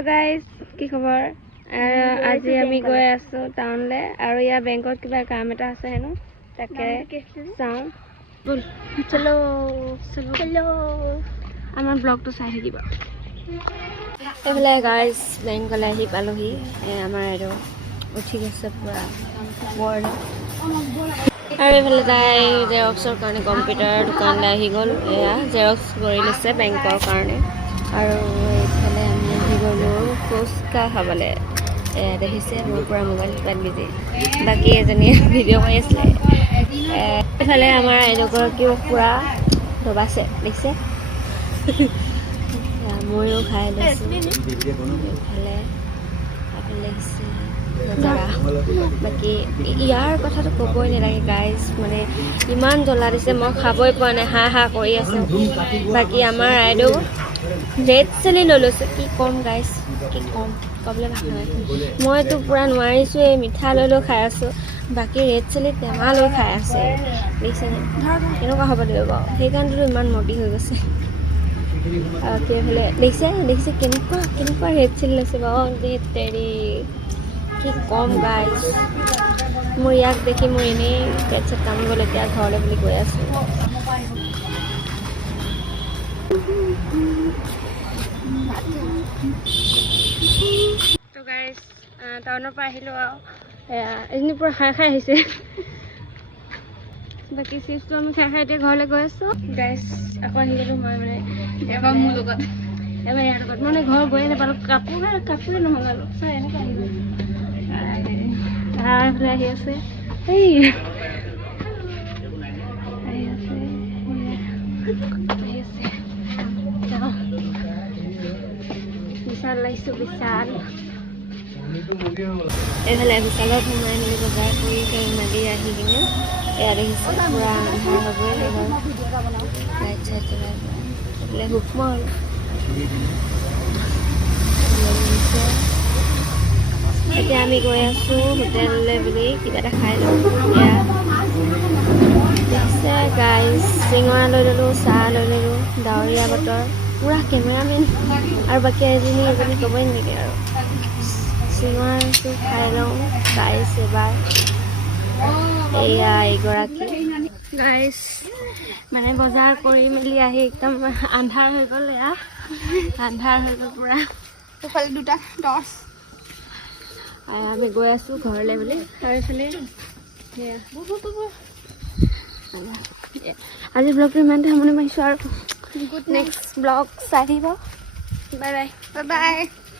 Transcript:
hello guys কি খবৰ আজি আমি গৈ আছো টাউনলে আৰু ইয়া বেংকত কিবা কাম এটা আছে হেনো তাকে চাও বল চলো চলো আমাৰ ব্লগটো চাই থাকিব এফালে গাইস বেংকলে আহি পালোহি আমাৰ আৰু উঠি গৈছে পুৰা বৰ্ড আৰু এফালে তাই জেৰক্সৰ কাৰণে কম্পিউটাৰ দোকানলৈ আহি গ'ল এয়া জেৰক্স কৰি লৈছে বেংকৰ কাৰণে আৰু এইফালে আমি আহি গ'লো ফুচকা খাবলৈ এয়া দেখিছে মোৰ পুৰা মোবাইল চোবাইল বিজি বাকী এজনীয়ে ভিডিঅ' কৰি আছিলে এইফালে আমাৰ এডোগৰাকীও পুৰা দবাইছে দেখিছে ময়ো খাই লৈছোঁ এইফালে দেখিছে বাকী ইয়াৰ কথাটো ক'বই নালাগে গাইজ মানে ইমান জ্বলা দিছে মই খাবই পোৱা নাই হাঁহ হাঁহ কৰি আছোঁ বাকী আমাৰ আইদেউ ৰেড চিলি লৈ লৈছোঁ কি ক'ম গাইজ কি ক'ম ক'বলৈ ভাষা নাই মইতো পূৰা নোৱাৰিছোঁ এই মিঠা লৈ লৈ খাই আছোঁ বাকী ৰেড চিলি টেমা লৈ খাই আছে দেখিছেনে কেনেকুৱা হ'ব লাগিব বাৰু সেইকাৰণেতো ইমান মটি হৈ গৈছে আৰু এইফালে দেখিছে কেনেকুৱা ৰেড চিলি লৈছে বাৰু তেৰি কি কম গাইজ মোৰ ইয়াক দেখি মই এনেই পেট চেট কামিবলৈ এতিয়া ঘৰলৈ বুলি গৈ আছোঁ তো গাইজ টাউনৰ পৰা আহিলোঁ আৰু এজনী পুৰা খাই আহিছে বাকী চিপছটো আমি খাই এতিয়া ঘৰলৈ গৈ আছোঁ গাইজ আকৌ আহি গ'লোঁ মই মানে এবাৰ মোৰ লগত এবাৰ ইয়াৰ লগত মানে ঘৰ গৈয়ে নাপালোঁ কাপোৰে নহ'লো চাই এনেকৈ আহি গ'লোঁ এইফালে আহি আছে বিশাল লাগিছোঁ বিশাল এইফালে বিশালত সোমাই মেলি বজাৰ কৰি মেলি আহি কিনে এয়া দেখিছোঁ পূৰা আন্ধাৰ হ'বই লাগিব লাইট চাইট জ্বলাই এইফালে সুক্ষ্মল এতিয়া আমি গৈ আছোঁ হোটেললৈ বুলি কিবা এটা খাই লওঁ এয়া দেখিছে গাইজ চিঙৰা লৈ ল'লোঁ চাহ লৈ ল'লোঁ ডাৱৰীয়া বতৰ পুৰা কেমেৰামেন আৰু বাকী এজনী ক'বই নেকি আৰু চিঙৰাটো খাই লওঁ গাইজ এবাৰ এয়া এইগৰাকী গাইজ মানে বজাৰ কৰি মেলি আহি একদম আন্ধাৰ হৈ গ'ল এয়া আন্ধাৰ হৈ গ'ল পুৰা এইফালে দুটা টৰ্চ আমি গৈ আছোঁ ঘৰলৈ বুলি আৰু এইফালে আজি ব্লগটো ইমানতে সামৰণি মাৰিছোঁ আৰু নেক্সট ব্লগ চাই থাকিব বাই বাই বাই বাই